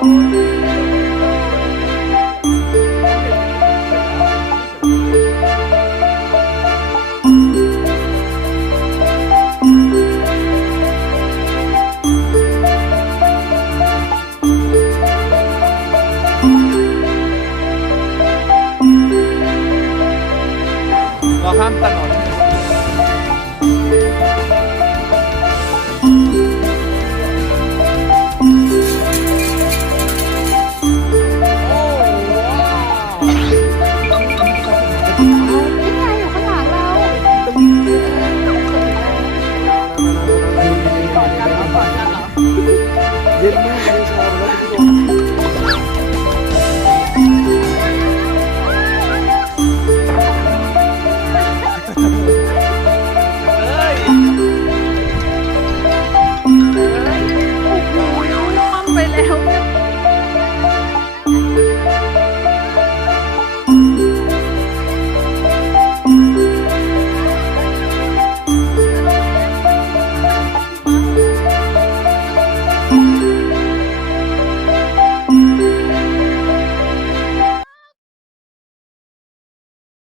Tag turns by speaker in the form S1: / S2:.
S1: ข้ามถนน
S2: Thank you.